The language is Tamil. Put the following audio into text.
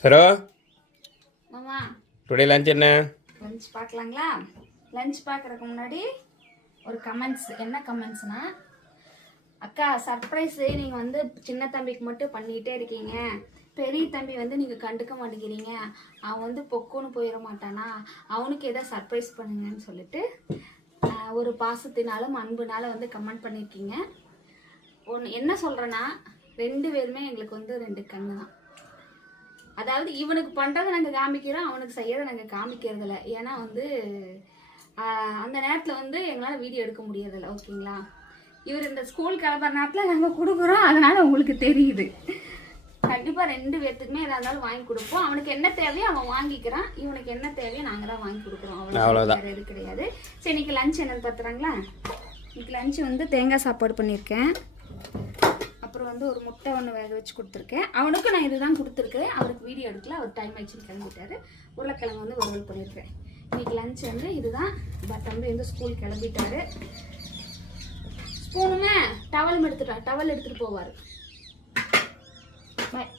சரோ மாமா டுடே லஞ்ச் என்ன? லஞ்ச் பார்க்கலாங்களா? லஞ்ச் பார்க்குறதுக்கு முன்னாடி ஒரு கமெண்ட்ஸ். என்ன கமெண்ட்ஸ்னா, அக்கா சர்ப்ரைஸு நீங்கள் வந்து சின்ன தம்பிக்கு மட்டும் பண்ணிகிட்டே இருக்கீங்க, பெரிய தம்பி வந்து நீங்கள் கண்டுக்க மாட்டேங்கிறீங்க, அவன் வந்து பொக்குன்னு போயிட மாட்டானா, அவனுக்கு எதாவது சர்ப்ரைஸ் பண்ணுங்கன்னு சொல்லிட்டு ஒரு பாசத்தினாலும் அன்புனால வந்து கமெண்ட் பண்ணியிருக்கீங்க. ஒன்று என்ன சொல்கிறேன்னா, ரெண்டு பேருமே எங்களுக்கு வந்து ரெண்டு கண்ணு தான். அதாவது இவனுக்கு பண்ணுறதை நாங்கள் காமிக்கிறோம், அவனுக்கு செய்யறதை நாங்கள் காமிக்கிறதில்ல. ஏன்னா வந்து அந்த நேரத்தில் வந்து எங்களால் வீடியோ எடுக்க முடியறதில்ல. ஓகேங்களா? இவர் இந்த ஸ்கூல் கிளம்புற நேரத்தில் நாங்கள் கொடுக்குறோம், அதனால் உங்களுக்கு தெரியுது. கண்டிப்பாக ரெண்டு பேர்த்துக்குமே எதாக இருந்தாலும் வாங்கி கொடுப்போம். அவனுக்கு என்ன தேவையோ அவன் வாங்கிக்கிறான், இவனுக்கு என்ன தேவையோ நாங்கள் தான் வாங்கி கொடுக்குறோம். அவ்வளோதான், வேறு எது கிடையாது. சரி, இன்னைக்கு லஞ்ச் என்னன்னு பார்த்துறாங்களா? இன்னைக்கு லஞ்சு வந்து தேங்காய் சாப்பாடு பண்ணியிருக்கேன். அப்புறம் வந்து ஒரு முட்டை ஒன்று வேக வச்சு கொடுத்துருக்கேன். அவனுக்கு நான் இதுதான் கொடுத்துருக்கேன். அவருக்கு வீடியோ எடுக்கல, அவர் டைம் ஆயிடுச்சுன்னு கிளம்பிட்டாரு. உருளைக்கிழங்கு வந்து வறுவல் பண்ணியிருக்கேன். இன்னைக்கு லஞ்ச் வந்து இதுதான். தம்பி வந்து ஸ்கூல் கிளம்பிட்டாரு. ஸ்பூனுமே டவல் எடுத்துகிட்டு போவார். பாய்.